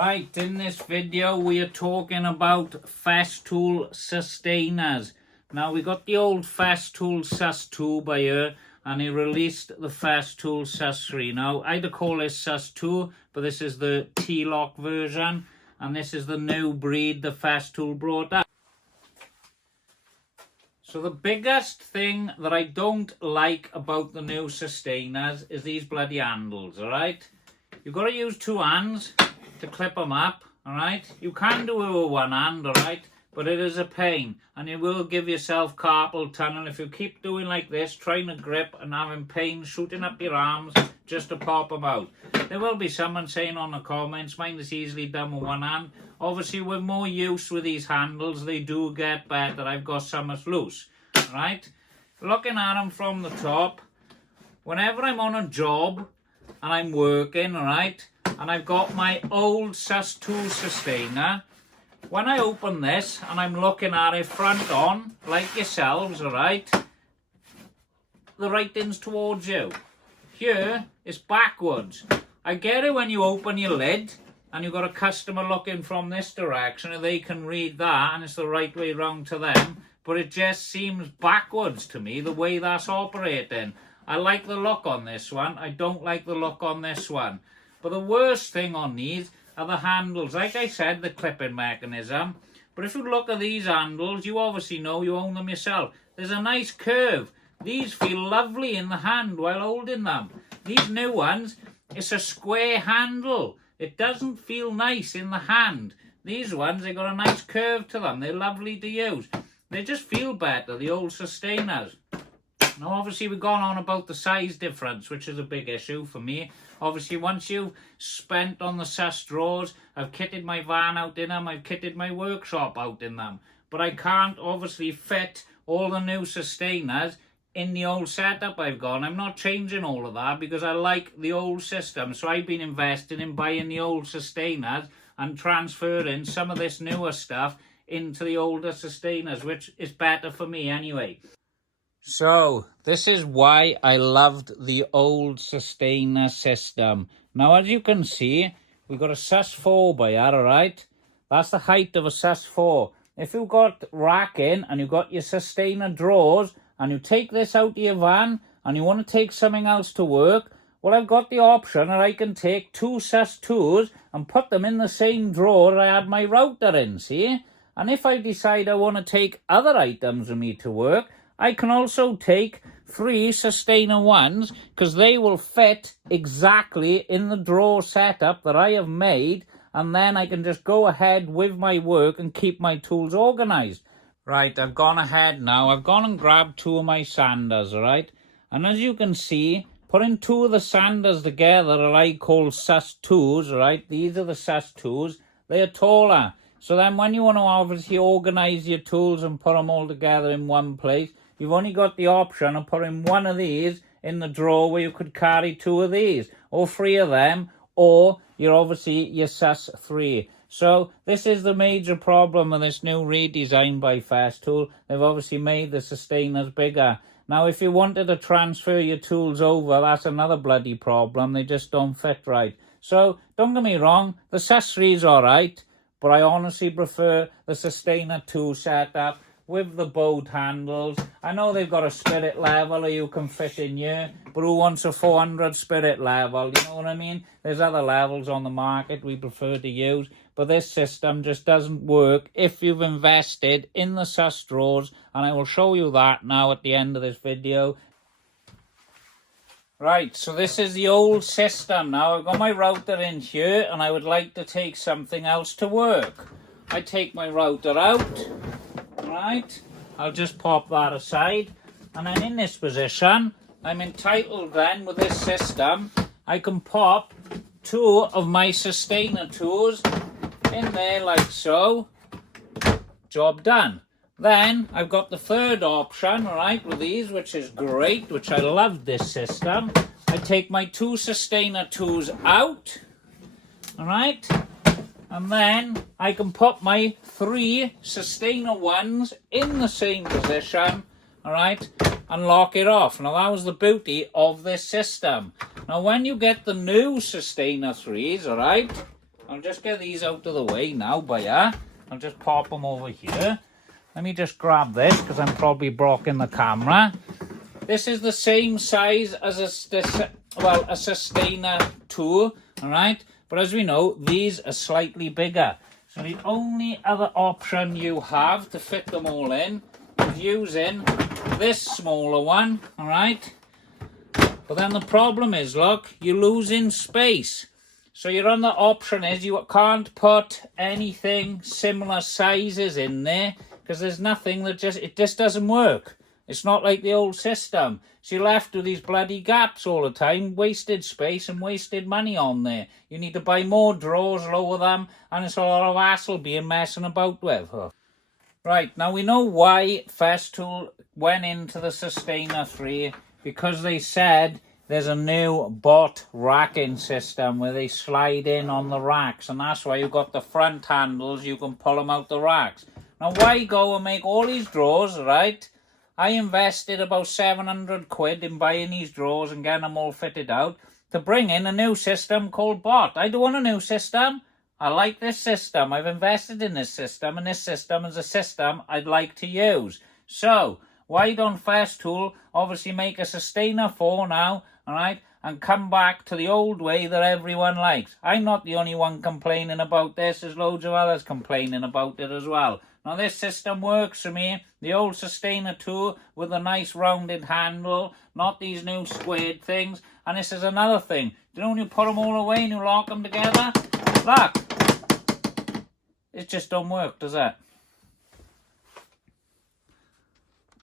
Right, in this video we are talking about Festool Systainers. Now we got the old Festool Sys 2 by here, and he released the Festool Sys 3. Now I'd call this Sys 2, but this is the T-lock version, and this is the new breed the Festool brought out. So the biggest thing that I don't like about the new Systainers is these bloody handles, alright? You've got to use two hands to clip them up, alright? You can do it with one hand, alright? But it is a pain, and you will give yourself carpal tunnel if you keep doing like this, trying to grip and having pain shooting up your arms just to pop them out. There will be someone saying on the comments, mine is easily done with one hand. Obviously, with more use with these handles, they do get better. I've got some that's loose, alright? Looking at them from the top, whenever I'm on a job and I'm working, alright, and I've got my old Festool Systainer, when I open this and I'm looking at it front on, like yourselves, alright, the writing's towards you. Here, it's backwards. I get it when you open your lid and you've got a customer looking from this direction and they can read that and it's the right way round to them, but it just seems backwards to me, the way that's operating. I like the look on this one. I don't like the look on this one. But the worst thing on these are the handles. Like I said, the clipping mechanism. But if you look at these handles, you obviously know you own them yourself. There's a nice curve. These feel lovely in the hand while holding them. These new ones, it's a square handle. It doesn't feel nice in the hand. These ones, they got a nice curve to them. They're lovely to use. They just feel better, the old Systainers. Now, obviously, we've gone on about the size difference, which is a big issue for me. Obviously, once you've spent on the Sys drawers, I've kitted my van out in them, I've kitted my workshop out in them. But I can't, obviously, fit all the new Systainers in the old setup I've got. I'm not changing all of that because I like the old system. So I've been investing in buying the old Systainers and transferring some of this newer stuff into the older Systainers, which is better for me anyway. So, this is why I loved the old Systainer system. Now, as you can see, we've got a Sys 4 by here, alright? That's the height of a Sys 4. If you've got racking and you've got your Systainer drawers and you take this out of your van and you want to take something else to work, well, I've got the option that I can take two Sys 2s and put them in the same drawer I had my router in, see? And if I decide I want to take other items with me to work, I can also take 3 Systainer 1s because they will fit exactly in the drawer setup that I have made, and then I can just go ahead with my work and keep my tools organised. Right, I've gone ahead now. I've gone and grabbed 2 of my sanders, alright? And as you can see, putting 2 of the sanders together that I call Sys 2s, alright? These are the Sys 2s. They are taller. So then when you want to obviously organise your tools and put them all together in one place, you've only got the option of putting 1 of these in the drawer where you could carry 2 of these, or 3 of them, or you're obviously your Sys 3. So this is the major problem with this new redesign by Festool. They've obviously made the Systainers bigger. Now, if you wanted to transfer your tools over, that's another bloody problem. They just don't fit right. So don't get me wrong, the Sys 3 is alright, but I honestly prefer the Systainer 2 setup with the bowed handles. I know they've got a spirit level or you can fit in here, but who wants a 400 spirit level? You know what I mean? There's other levels on the market we prefer to use, but this system just doesn't work if you've invested in the Sys drawers, and I will show you that now at the end of this video. Right, so this is the old system now. I've got my router in here and I would like to take something else to work. I take my router out, right? I'll just pop that aside, and then in this position, I'm entitled then with this system, I can pop 2 of my Systainer tools in there like so. Job done. Then I've got the third option, alright, with these, which is great, which I love this system. I take my 2 Systainer tools out, alright, and then I can put my 3 Systainer 1s in the same position, alright, and lock it off. Now that was the beauty of this system. Now when you get the new Systainer 3s, alright, I'll just get these out of the way now, I'll just pop them over here. Let me just grab this, because I'm probably blocking the camera. This is the same size as a Systainer 2, alright? But as we know, these are slightly bigger. So the only other option you have to fit them all in is using this smaller one, alright? But then the problem is, look, you're losing space. So your other option is you can't put anything similar sizes in there because there's nothing that it just doesn't work. It's not like the old system. So you're left with these bloody gaps all the time, wasted space and wasted money on there. You need to buy more drawers, lower them, and it's a lot of hassle being messing about with. Right, now we know why Festool went into the Systainer 3, because they said there's a new bot racking system where they slide in on the racks, and that's why you've got the front handles, you can pull them out the racks. Now why go and make all these drawers, right? I invested about 700 quid in buying these drawers and getting them all fitted out to bring in a new system called bot. I don't want a new system. I like this system. I've invested in this system, and this system is a system I'd like to use. So why don't Festool obviously make a Systainer 4 now, alright, and come back to the old way that everyone likes? I'm not the only one complaining about this. There's loads of others complaining about it as well. Now this system works for me. The old Systainer 2 with a nice rounded handle, not these new squared things. And this is another thing. You know when you put them all away and you lock them together? Look, it just don't work, does it?